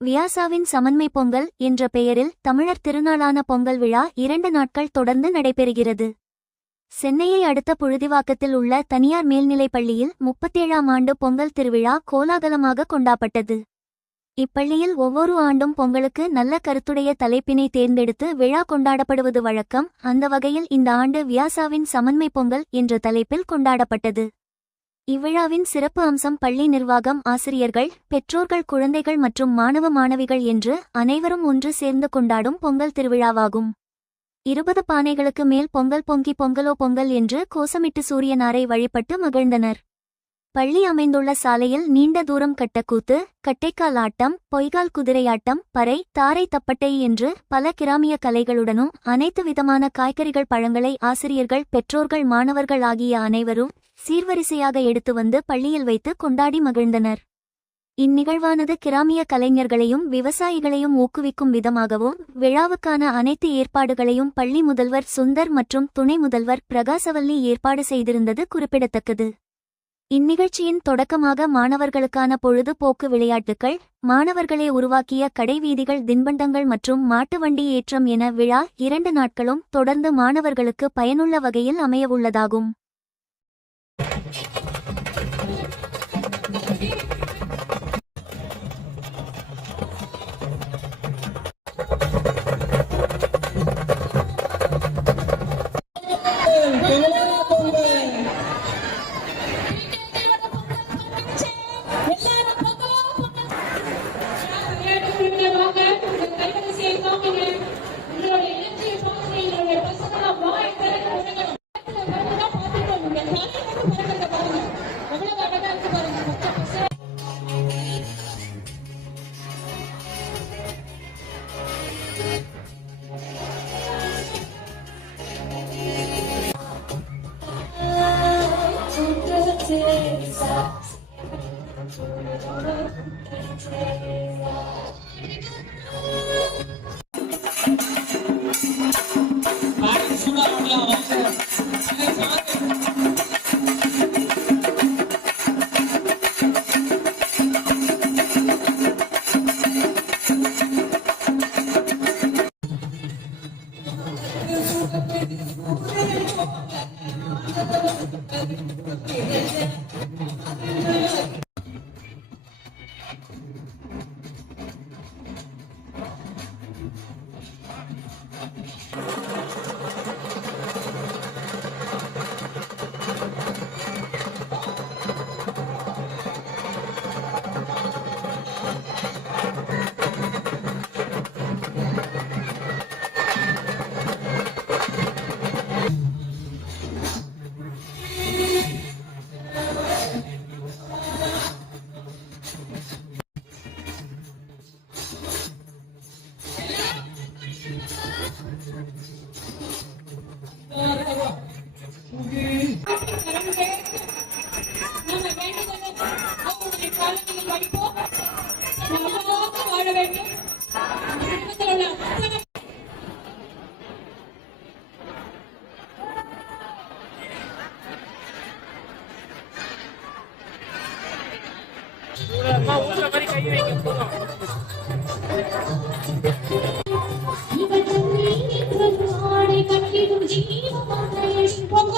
வியாசாவின் சமன்மை பொங்கல் என்ற பெயரில் தமிழர் திருநாளான பொங்கல் விழா இரண்டு நாட்கள் தொடர்ந்து நடைபெறுகிறது. சென்னையை அடுத்த புழுதிவாக்கத்தில் உள்ள தனியார் மேல்நிலைப் பள்ளியில் முப்பத்தேழாம் ஆண்டு பொங்கல் திருவிழா கோலாகலமாக கொண்டாப்பட்டது இப்பள்ளியில் ஒவ்வொரு ஆண்டும் பொங்கலுக்கு நல்ல கருத்துடைய தலைப்பினை தேர்ந்தெடுத்து விழா கொண்டாடப்படுவது வழக்கம். அந்த வகையில் இந்த ஆண்டு வியாசாவின் சமன்மை பொங்கல் என்ற தலைப்பில் கொண்டாடப்பட்டது. இவ்விழாவின் சிறப்பு அம்சம் பள்ளி நிர்வாகம் ஆசிரியர்கள் பெற்றோர்கள் குழந்தைகள் மற்றும் மாணவ மாணவிகள் என்று அனைவரும் ஒன்று சேர்ந்து கொண்டாடும் பொங்கல் திருவிழாவாகும். இருபது பானைகளுக்கு மேல் பொங்கல் பொங்கி பொங்கலோ பொங்கல் என்று கோசமிட்டு சூரியனாரை வழிபட்டு மகிழ்ந்தனர். பள்ளி அமைந்துள்ள சாலையில் நீண்ட தூரம் கட்டக்கூத்து கட்டைக்கால் ஆட்டம் பொய்கால் குதிரையாட்டம் பறை தாரை தப்பட்டை என்று பல கிராமிய கலைகளுடனும் அனைத்து விதமான காய்கறிகள் பழங்களை ஆசிரியர்கள் பெற்றோர்கள் மாணவர்கள் ஆகிய அனைவரும் சீர்வரிசையாக எடுத்து வந்து பள்ளியில் வைத்து கொண்டாடி மகிழ்ந்தனர். இந்நிகழ்வானது கிராமிய கலைஞர்களையும் விவசாயிகளையும் ஊக்குவிக்கும் விதமாகவும் விழாவுக்கான அனைத்து ஏற்பாடுகளையும் பள்ளி முதல்வர் சுந்தர் மற்றும் துணை முதல்வர் பிரகாசவல்லி ஏற்பாடு செய்திருந்தது குறிப்பிடத்தக்கது. இந்நிகழ்ச்சியின் தொடக்கமாக மாணவர்களுக்கான பொழுதுபோக்கு விளையாட்டுகள் மாணவர்களே உருவாக்கிய கடைவீதிகள் தின்பண்டங்கள் மற்றும் மாட்டு வண்டி ஏற்றம் என விழா இரண்டு நாட்களும் தொடர்ந்து மாணவர்களுக்கு பயனுள்ள வகையில் அமையவுள்ளதாகும். Jesus. பொங்கலோ பொங்கல்